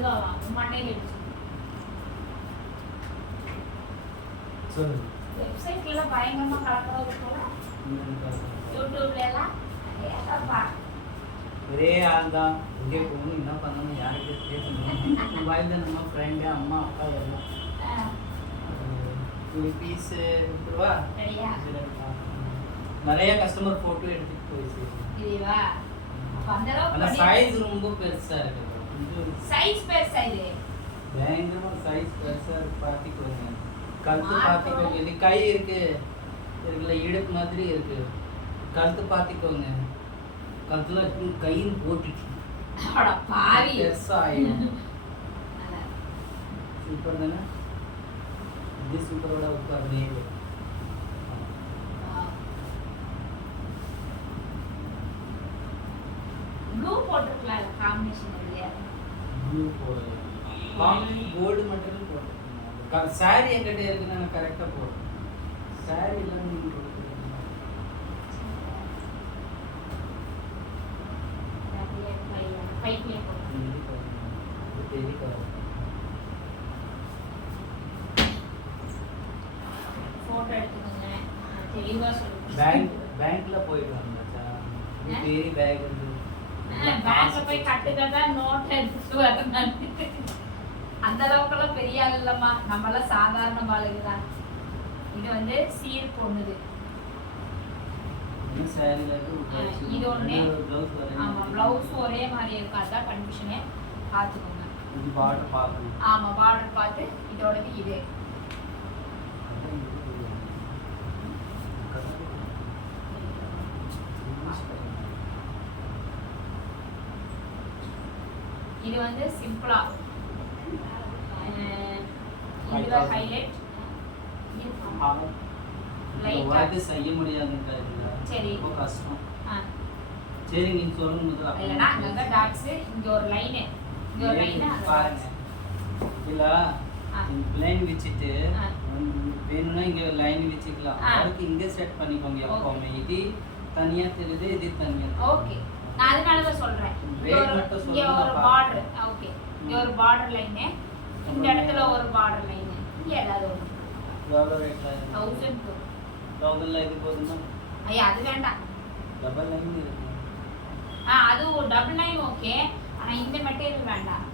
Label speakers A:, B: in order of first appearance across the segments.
A: இதுதான் வாங்கும் மண்டையில் இடிச்சு
B: சொல்லுங்க.
A: வெப்சைட்ல பயங்கரமா கலக்கிறது போல. யூடியூப்ல எல்லாம் ஏதாப்பா
B: ஒரே ஆள் தான். போகணும் என்ன பண்ணணும் யாருக்கு பேசணும்? மொபைல் தான் நம்ம ஃப்ரெண்டு அம்மா அப்பா எல்லாம். ஒரு பீஸ் நிறைய கஸ்டமர் ஃபோட்டோ எடுத்துட்டு போய் சேரும்.
A: இதுவா? அப்ப அந்த
B: ஆனா
A: அளவுக்கு
B: சைஸ் ரொம்ப பெருசா இருக்கு.
A: பெருசா இது
B: பயங்கரமா சைஸ் பெருசா இருக்கு பார்த்துக்கோங்க கழுத்து
A: ஆ,
B: பார்த்துக்கோங்க இது கை இருக்கு. இருக்குல்ல இடுப்பு மாதிரி இருக்கு. கழுத்து பார்த்துக்கோங்க கழுத்துல கையும் போட்டுட்டு.
A: அட பாவி.
B: பெருசா ஆயிடும். சூப்பர் தானே? இது சூப்பரோட உட்காருனே
A: ப்ளூ போட்டிருக்கலாம் காம்பினேஷன் இல்லையா
B: ப்ளூ போடுறது காமன் கோல்டு மட்டும் போட்டுருக்கேன் சாரி என்கிட்ட இருக்குன்னு நான் கரெக்டாக போடுறேன் சாரி எல்லாம் நீங்கள் பேங்க் பேங்க்ல போயிட்டு வந்தாச்சா? பெரிய பேக்
A: போய் கட்டுக்கதா? நோட் எடுத்துட்டு வரணும் அந்த அளவுக்குலாம் பெரிய ஆள் இல்லம்மா. நம்மளாம் சாதாரண ஆளுங்க தான். இது வந்து சீர் பொண்ணுது. இது ஒண்ணு. ஆமா பிளவுஸ் ஒரே மாதிரி இருக்கும். அதான் கன்ஃபியூஷனே பார்த்துக்கோங்க. ஆமா பார்டர் பார்த்து இதோடது இது. இது வந்து சிம்பிளா. ஹைலைட்.
B: செய்ய முடியாதுன்ற இதுல
A: சரி.
B: ரொம்ப கஷ்டம். சரி நீங்க
A: டாட்ஸ் இங்க ஒரு லைனு இங்க ஒரு லைனு
B: ஏன் பாருங்க. இல்ல. பிளைன் வச்சுட்டு வேணும்னா இங்க லைன் வச்சுக்கலாம். அதுக்கு இங்க செட் பண்ணிக்கோங்க எப்பவுமே. இது தனியா தெரியுது இது தனியா
A: ஓகே நான் அதனால தான் சொல்றேன். இங்க ஒரு. பார்டர் ஓகே இங்க ஒரு பார்டர் லைனு இந்த இடத்துல ஒரு பார்டர் லைனு இங்க ஏதாவது ஒன்று
B: எவ்வளோ ரேட்ல
A: தௌசண்ட் டூ
B: தௌசண்ட்ல இது போதுமா?
A: ஐயா அது வேண்டாம்.
B: டபுள் லைன் இருக்கு?
A: ஆ அது டபுள் லைன் ஓகே ஆனா இந்த மெட்டீரியல் வேண்டாம்.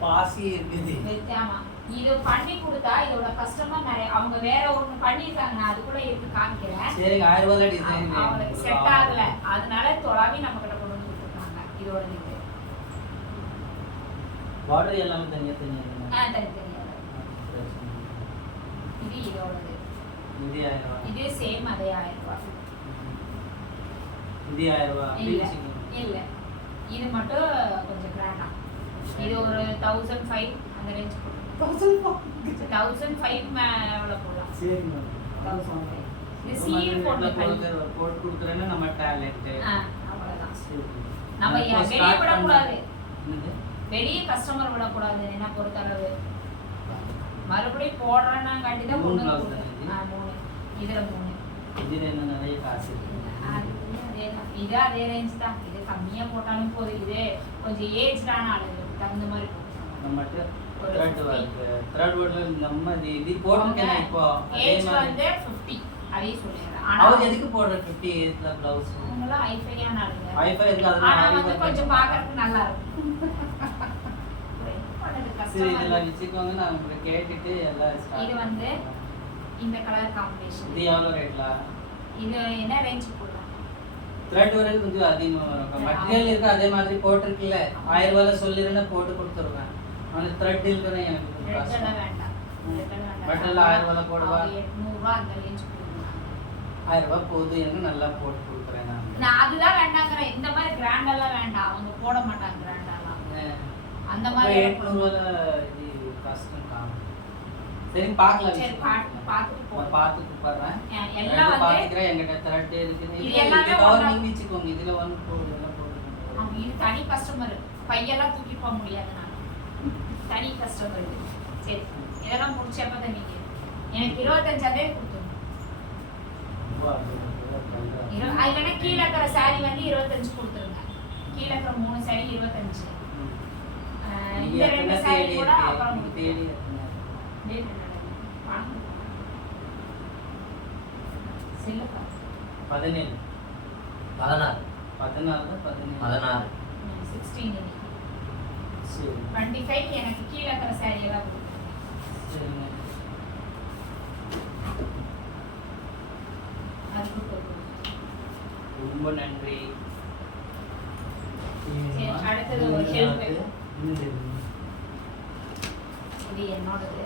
B: பாசி இருக்குது.
A: ஆமா இது பண்ணி கொடுத்தா இதோட கஸ்டமர் நிறைய அவங்க வேற ஒண்ணு பண்ணிருக்காங்க நான் அது கூட எடுத்து காமிக்கிறேன்?
B: சரி ஆயிரம் ரூபாய் டிசைன்
A: அவ- அவங்களுக்கு செட் ஆகல. அதனால தொலாவி நம்ம கிட்ட கொண்டு வந்து கொடுத்துருக்காங்க. இதோட இது.
B: பார்டர் எல்லாமே தனியா தனியா
A: ஆ தனித்தனியா இது இதோடது
B: இது. ஆயிரம் ரூபாய்
A: இது சேம் அதே ஆயிரம் ரூபாய்
B: இது ஆயிரம் ரூபாய்
A: இல்ல. இல்ல. இது மட்டும் கொஞ்சம் கிராண்டா இது ஒரு தௌசண்ட் ஃபைவ் அந்த ரேஞ்ச் தௌசண்ட் ஃபைவ் எவ்வளோ போடலாம்?
B: சரி மேம்
A: தௌசண்ட் ஃபைவ் இது சீல் போட்டு கை
B: போட்டு கொடுக்குறேன்னா நம்ம டேலண்ட்
A: ஆ அவ்வளோதான்
B: சரி
A: நம்ம
B: இப்போ
A: வெளியே
B: start
A: விடக்கூடாது? வெளியே கஸ்டமர் விடக்கூடாது என்ன பொறுத்தளவு. மறுபடியும் போடுறேன்னா காட்டி தான்?
B: மூணு
A: மூணு. இதுல மூணு.
B: இதுல என்ன நிறைய காசு இருக்கு?
A: அது அதே தான் இது அதே ரேஞ்ச் தான். இது கம்மியா போட்டாலும் போதும். இது கொஞ்சம் ஏஜ்டான ஆளுங்களுக்கு தகுந்த மாதிரி ஒரு
B: த்ரெட்
A: 50.
B: ஒர்க் த்ரெட் ஒர்க்ல நம்ம இது போட்டிருக்கேன் இப்போ
A: ஏஜ் வந்து 50 அதே
B: அவர் எதுக்கு போடுற ஃபிஃப்டி ஏஜ்ல பிளவுஸ் இருக்கு
A: ஆனா வந்து கொஞ்சம். பார்க்கறதுக்கு நல்லா இருக்கும். பண்ணது
B: சரி
A: கஷ்டமா
B: இதெல்லாம்
A: இருக்கு.
B: வச்சுக்கோங்க. நான் உங்களுக்கு கேட்டுட்டு எல்லாம்
A: இது வந்து. இந்த கலர் காம்பினேஷன்
B: இது எவ்வளோ ரேட்ல
A: இது என்ன ரேஞ்ச் போடலாம்
B: த்ரெட் கொஞ்சம் அதிகமா வரும். மெட்டீரியல் இருக்கு அதே மாதிரி போட்டிருக்குல்ல. ஆயிரம் ரூபாயில சொல்லிருந்தா போட்டு கொடுத்துருவேன். ஆனா த்ரெட் இருக்குன்னா எனக்கு கஷ்டம். ஆயிரம் போடுவா?
A: எட்நூறுவா அந்த ரேஞ்ச்
B: ஆயிரம் ரூபாய் போகுது. எனக்கு நல்லா போட்டு கொடுக்குறேன் நான்.
A: அதுதான் வேண்டாங்கிறேன். இந்த மாதிரி கிராண்ட் எல்லாம் வேண்டாம். அவங்க போட மாட்டாங்க கிராண்ட் எல்லாம். அந்த மாதிரி
B: எட்நூறுவால இது கஷ்டம் தான் சரி பார்க்கலாம்
A: சரி பார்த்து பார்த்துட்டு
B: நான்
A: போடுறேன்
B: பார்த்து கூப்பிடுறேன்.
A: எ- எல்லாம் வந்து
B: பாத்துக்கிறேன். எங்கிட்ட த்ரெட் இருக்குது
A: இது
B: கவர் நீங்க வச்சுக்கோங்க. இதுல எல்லாம் போடுங்க
A: இது தனி கஸ்டமர் பையெல்லாம் தூக்கி போக முடியாது நான். தனி இது சரி இதெல்லாம் முடிச்சப்ப தான் நீங்க. எனக்கு இருபத்தஞ்சாவே கொடுத்துருங்க. இல்லைன்னா கீழே இருக்கிற saree வந்து இருபத்தஞ்சு கொடுத்துருங்க. கீழே இருக்கிற மூணு saree இருபத்தஞ்சு. இந்த ரெண்டு கூட? அப்புறம்.
B: பதினேழு.
C: பதினாறு.
B: பதினாலு பதினேழு.
C: பதினாறு.
A: ம், 16 இன்னைக்கு.
B: சரி
A: 25 எனக்கு கீழே இருக்கிற கொடுத்துருங்க.
B: ரொம்ப நன்றி
A: சரி, அடுத்தது ஒரு.
B: இன்னது?
A: இது என்னோடது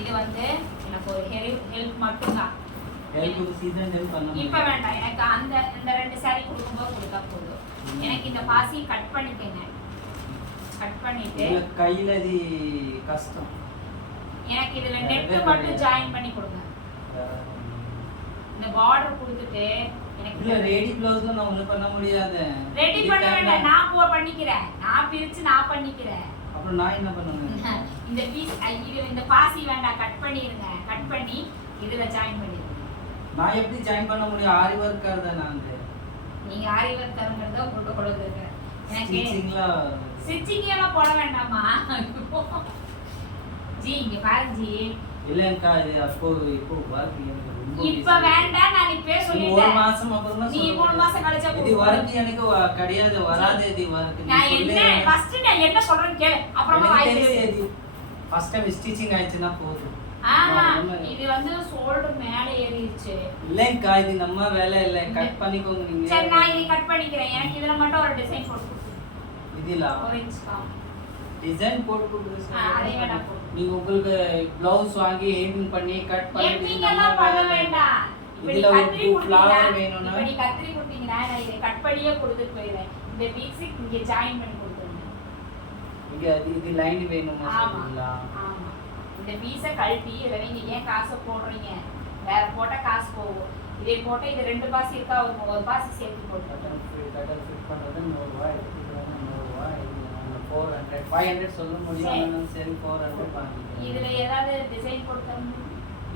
A: இது வந்து எனக்கு ஒரு ஹெல்ப் ஹெல்ப் மட்டும்தான்
B: ஹெல்ப்
A: இப்ப வேண்டாம் எனக்கு அந்த இந்த ரெண்டு saree கொடுக்கும்போது கொடுத்தா போதும். எனக்கு இந்த பாசி கட் பண்ணிக்கங்க கட் பண்ணிட்டு
B: கையில இது கஷ்டம்.
A: எனக்கு இதுல நெட் மட்டும். ஜாயின் பண்ணி கொடுங்க. இந்த பார்டர் கொடுத்துட்டு எனக்கு
B: இல்ல ரெடி பிளவுஸ்ல நான் ஒண்ணு பண்ண முடியாது.
A: ரெடி பண்ண வேண்டாம் நான் போ பண்ணிக்கிறேன். நான் பிரிச்சு நான் பண்ணிக்கிறேன்.
B: அப்புறம் நான் என்ன பண்ணுவேன்?
A: இந்த பீஸ் இந்த பாசி வேண்டாம். கட் பண்ணிருங்க. கட் பண்ணி இதுல ஜாயின் பண்ணிருங்க.
B: நான் எப்படி ஜாயின் பண்ண முடியும்? ஆரி ஒர்க்கர் தான் நான்.
A: நீங்க ஆரி ஒர்க் தரங்கிறத போட்டு கொடுக்குறீங்க எனக்கு எல்லாம் போட வேண்டாமா? ஜி இங்க பாருங்க ஜி.
B: இல்லங்கா இது அப்போ இப்போ ரொம்ப
A: இப்ப. வேண்டாம் நான் இப்பவே
B: இது ஒரு
A: சொல்லிட்டேன்
B: மாசம் அப்புறமா
A: நீ மூணு. மாசம் கழிச்சா
B: இது. ஒர்க் எனக்கு கிடையாது வராது இது ஒர்க்
A: நான் என்ன ஃபர்ஸ்ட் நான் என்ன சொல்றேன்னு கேளு. அப்புறமா வாய் பேசு.
B: ஃபர்ஸ்ட் டைம் ஸ்டிச்சிங் ஆயிடுச்சுன்னா போதும்.
A: இது வந்து சோல்டு மேல ஏறிடுச்சு.
B: இல்லங்கா இது நம்ம வேலை இல்ல. கட் பண்ணிக்கோங்க
A: சரி நான்
B: நீங்க
A: இதை கட் பண்ணிக்கிறேன். எனக்கு இதுல மட்டும் ஒரு டிசைன் போட்டு இன்ச்
B: டிசைன் போட்டு
A: போடு.
B: நீங்க உங்களுக்கு பிளவுஸ் வாங்கி ஹேமிங் பண்ணி கட் பண்ணி
A: எம்மிங் எல்லாம் பண்ண வேண்டாம்.
B: இதுல ஒரு flower வேணும்னா?
A: இப்ப நீ கத்திரி கொடுத்தீங்கன்னா நான் இதை கட் பண்ணியே கொடுத்துட்டு போயிடுறேன். இந்த பீட்ஸ் இங்க ஜாயின் பண்ணி கொடுத்துருங்க.
B: இங்க இது- லைன் வேணுமா
A: ஆமா.
B: சொல்றீங்களா
A: ஆமா. இந்த பீஸை கழட்டி இதுல நீங்க ஏன் காசை போடுறீங்க? வேற போட்டா காசு போகும். இதே போட்டா இது ரெண்டு பாசி இருக்கா? ஒரு ஒரு பாசி சேர்த்து போட்டு
B: கட்டல் ஃபிட் கட்டல் ஃபிட் பண்றது நூறுரூவா. எடுத்துக்கிறாங்க நூறுரூவா ஃபோர் ஹண்ட்ரட் ஃபைவ் ஹண்ட்ரட் சொல்ல முடியும் சரி. ஃபோர் ஹண்ட்ரட் வாங்கிக்கிறேன்
A: இதுல ஏதாவது டிசைன் போட்டு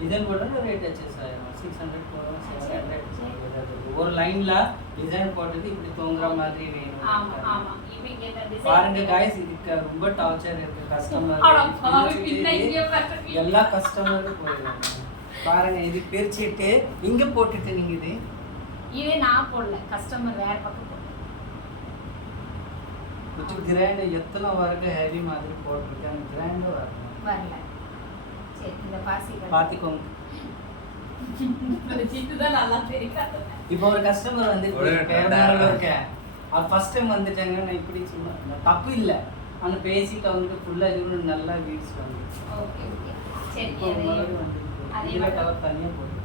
B: டிசைன் போட்டா ரேட் அச்சஸ் ஆயிரும் சிக்ஸ் ஹண்ட்ரட் போடுவோம்
A: சரி.
B: ஹண்ட்ரட் ஒரு லைன்ல டிசைன் போட்டது இப்படி தொங்குற மாதிரி வேணும். பாருங்க காய்ஸ் இதுக்கு ரொம்ப டார்ச்சர் இருக்கு. கஸ்டமர். எல்லா கஸ்டமருக்கும் போயிடுறாங்க பாருங்க இது பிரிச்சுட்டு இங்க போட்டுட்டு நீங்க இது.
A: இது நான் போடல கஸ்டமர் வேற பக்கம்
B: கொஞ்சம் கிராண்ட் எத்தனை வரைக்கும் ஹெவி மாதிரி போட்டிருக்கேன் கிராண்டும் வரணும்
A: வரல. சரி இந்த பாசி.
B: பார்த்துக்கோங்க. இப்போ ஒரு கஸ்டமர் வந்து இருக்கேன் அது ஃபர்ஸ்ட் டைம் வந்துட்டாங்க நான் இப்படி சொன்னேன் தப்பு இல்லை. ஆனால் பேசிட்டு அவங்களுக்கு ஃபுல்லாக இது நல்லா வீட்ஸ் வந்து
A: ஓகே ஓகே சரி
B: கலர் தனியாக போட்டு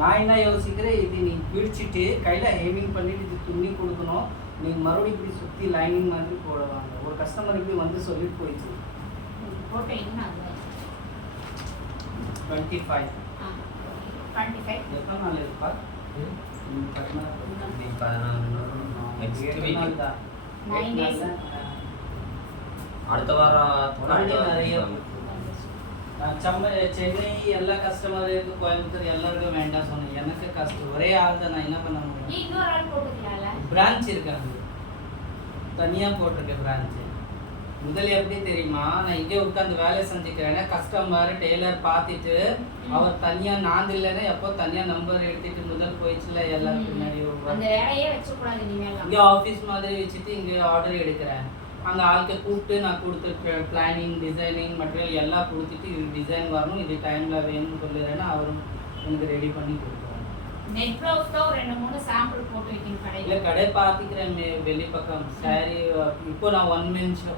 B: நான் என்ன யோசிக்கிறேன் இது நீ பிடிச்சிட்டு கையில் ஹேவிங் பண்ணிட்டு இது துணி கொடுக்கணும். நீங்கள் மறுபடியும் இப்படி சுற்றி லைனிங் மாதிரி போடுவாங்க ஒரு கஸ்டமர் இப்படி வந்து சொல்லிட்டு போயிடுச்சு டுவெண்ட்டி ஃபைவ்
A: டுவெண்ட்டி ஃபைவ்
B: எத்தனை நாள் இருப்பா.
C: அடுத்த வாரம்
B: நிறைய
C: அடுத்த
B: நிறைய
C: வாரம்
B: நான் செம்ம சென்னை எல்லா கஸ்டமருக்கு கோயம்புத்தூர் எல்லாருக்கும் வேண்டாம் சொன்னேன் எனக்கு கஷ்டம் ஒரே ஆள் தான் நான் என்ன பண்ண முடியும்? பிரான்ச் இருக்காங்க. தனியாக போட்டிருக்கேன் பிரான்ச் முதல்ல எப்படி தெரியுமா? நான் இங்கே உட்காந்து வேலை செஞ்சுக்கிறேன்னா கஸ்டமர் டெய்லர் பார்த்துட்டு அவர் தனியாக நான் இல்லைன்னா எப்போ தனியாக நம்பர் எடுத்துட்டு முதல் போயிடுச்சுல எல்லாரும் பின்னாடி இங்கே ஆஃபீஸ் மாதிரி வச்சுட்டு இங்கே ஆர்டர் எடுக்கிறேன். அங்கே ஆளுக்கு கூப்பிட்டு நான் கொடுத்து பிளானிங் டிசைனிங் மெட்டீரியல் எல்லாம் கொடுத்துட்டு இது டிசைன் வரணும் இது டைமில் வேணும்னு சொல்லிடுறேன்னா அவரும் எனக்கு ரெடி பண்ணி கொடுக்குறாங்க
A: நெட் ப்ளவுஸ் தான் ஒரு ரெண்டு மூணு சாம்பிள் போட்டு
B: இல்லை கடை பார்த்துக்கிறேன் வெளி பக்கம் சாரி இப்போ நான் ஒன் மேன் ஷோ.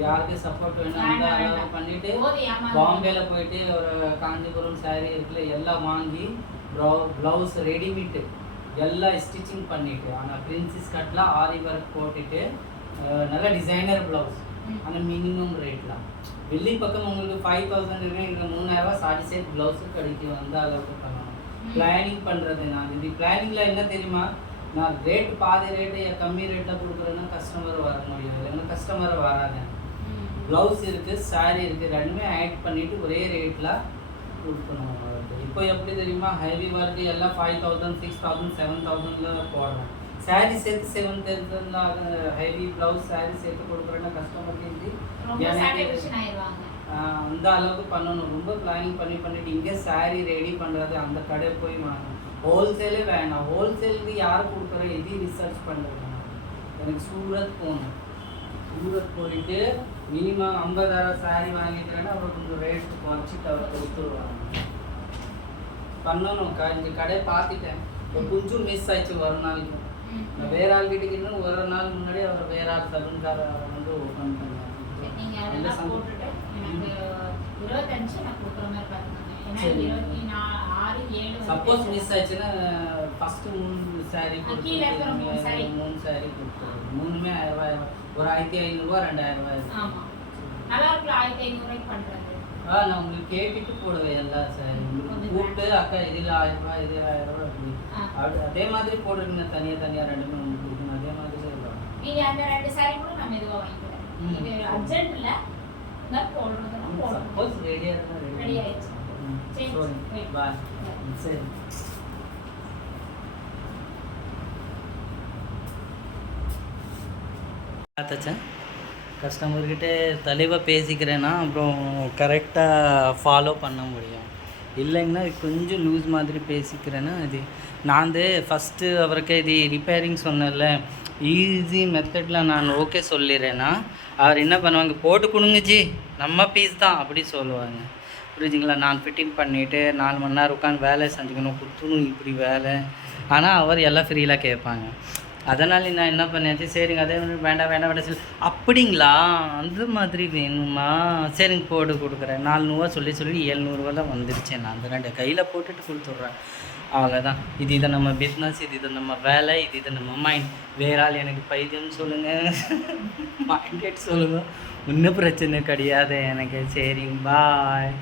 B: யாருக்கு சப்போர்ட் வேணும் அந்த அளவு. பண்ணிட்டு. பாம்பேல போயிட்டு ஒரு காஞ்சிபுரம் சாரி இருக்குல்ல எல்லாம் வாங்கி ப்ளவுஸ் ரெடிமேட் எல்லாம் ஸ்டிச்சிங் பண்ணிட்டு ஆனால் பிரின்சஸ் கட்லாம் ஆரி ஒர்க் போட்டுட்டு நல்ல டிசைனர் ப்ளவுஸ். ஆனால் மினிமம் ரேட்லாம் வெள்ளி பக்கம் உங்களுக்கு ஃபைவ் தௌசண்ட் இருக்கு இங்கே மூணாயிரரூவா சாரி செட் ப்ளவுஸு கிடைக்கும் அந்த அளவுக்கு பண்ணணும். பிளானிங் பண்ணுறது நான். இது பிளானிங்கில் என்ன தெரியுமா? நான் ரேட் பாதி ரேட்டு கம்மி ரேட்டில் கொடுக்குறேன்னா கஸ்டமர் வர முடியும் இல்லைன்னா கஸ்டமர் வராங்க. ப்ளவுஸ் இருக்குது saree இருக்குது ரெண்டுமே ஆட் பண்ணிவிட்டு ஒரே ரேட்டில் கொடுக்கணும். இப்போ எப்படி தெரியுமா? ஹெவி ஒர்க் எல்லாம் five thousand six thousand seven தௌசண்டில் போடுறேன். சாரி சேர்த்து seven thousand heavy blouse sari சேர்த்து கொடுக்குறேன்னா
A: ஆயிடுவாங்க.
B: ஆஹ் அந்த அளவுக்கு பண்ணணும். ரொம்ப பிளானிங் பண்ணி பண்ணிட்டு இங்கே சாரி ரெடி பண்ணுறது அந்த கடை போய் வாங்கணும். ஹோல்சேலே வேணாம். ஹோல்சேலுக்கு யார் கொடுக்குற எதையும் ரிசர்ச் பண்ணுறது எனக்கு சூரத் போகணும். சூரத் போயிட்டு மினிமம் ஐம்பதாயிரம் சாரி வாங்கிக்கிறேன்னா அவர் கொஞ்சம் ரேட் குறைச்சிட்டு அவர் கொடுத்துருவாங்க பண்ணணும்க்கா இந்த கடையை பார்த்துட்டேன். கொஞ்சம் மிஸ் ஆயிடுச்சு ஒரு நாளைக்கு. வேற ஆள் இன்னும் ஒரு நாள் முன்னாடி அவர் வேற ஆள் சலூன்கார வந்து ஓப்பன்
A: நீங்க
B: பண்ணார்
A: அதெல்லாம் போட்டுட்டு எனக்கு இருபத்தஞ்சு நான் கொடுக்குற மாதிரி பாத்துக்கோங்க ஏன்னா
B: சரி.
A: இருபத்தி நா- ஆறு ஏழு வந்து
B: சப்போஸ் மிஸ் ஆச்சுன்னா ஃபர்ஸ்ட் மூணு சாரி
A: கீழ இருக்கிற மூணு
B: சாரி கொடுத்துருவோம் மூணுமே ஆயிரம் ரூபாய். ஒரு ஆயிரத்தி ஐநூறுரூவா ரெண்டாயிரம் ரூபாய் இருக்கும்.
A: ஆமா நல்லா இருக்குல்ல ஆயிரத்தி ஐநூறு ரூபாய்க்கு பண்றது?
B: ஆ நான் உங்களுக்கு கேட்டுட்டு போடுவேன் எல்லா சாரி உங்களுக்கு கூப்பிட்டு அக்கா இதில் ஆயிரம் ரூபாய் இதில் ஆயிரம் ரூபாய் அதே மாதிரி போடுறீங்க தனியாக தனியாக ரெண்டுமே உங்களுக்கு கொடுக்கணும். அதே மாதிரி இருக்கும்.
A: நீங்க அந்த ரெண்டு சாரி கூட நான் மெதுவா வாங்கிக்கிறேன். இது அர்ஜென்ட் இல்ல. நான் போடுறதுனா போடுறேன்
B: சப்போஸ் ரெடியாக இருந்தால்
A: ரெடி ஆயிடுச்சு. சரி.
B: பாய் சரி கஸ்டமர்கிட்ட தெளிவாக பேசிக்கிறேன்னா அப்புறம் கரெக்டாக ஃபாலோ பண்ண முடியும். இல்லைங்கன்னா கொஞ்சம் லூஸ் மாதிரி பேசிக்கிறேன்னா இது நான் வந்து ஃபஸ்ட்டு அவருக்கு இது ரிப்பேரிங் சொன்னேன்ல ஈஸி மெத்தடில் நான் ஓகே சொல்லிடுறேன்னா அவர் என்ன பண்ணுவாங்க போட்டு கொடுங்க ஜி நம்ம பீஸ் தான் அப்படி சொல்லுவாங்க. புரியுதுங்களா நான் ஃபிட்டிங் பண்ணிவிட்டு நாலு மணி நேரம் உட்காந்து வேலை செஞ்சுக்கணும் குத்துணும் இப்படி வேலை. ஆனால் அவர் எல்லாம் ஃப்ரீலாக கேட்பாங்க. அதனால் நான் என்ன பண்ணியாச்சு சரிங்க அதே மாதிரி வேண்டாம் வேண்டாம் வேண்டாம் சொல்லி அப்படிங்களா? அந்த மாதிரி வேணுமா? சரிங்க போட்டு கொடுக்குறேன். நானூறுவா சொல்லி சொல்லி ஏழ்நூறுவா தான் வந்துருச்சு. நான் அந்த ரெண்டு கையில் போட்டுட்டு கொடுத்துட்றேன். அவ்வளோதான் இது இதை நம்ம பிஸ்னஸ் இது இதை நம்ம வேலை இது இதை நம்ம மைண்ட் வேற ஆள் எனக்கு பைத்தியம் சொல்லுங்கள் மைண்டேட் சொல்லுங்கள் ஒன்றும் பிரச்சனை கிடையாது. எனக்கு சரிங்க பாய்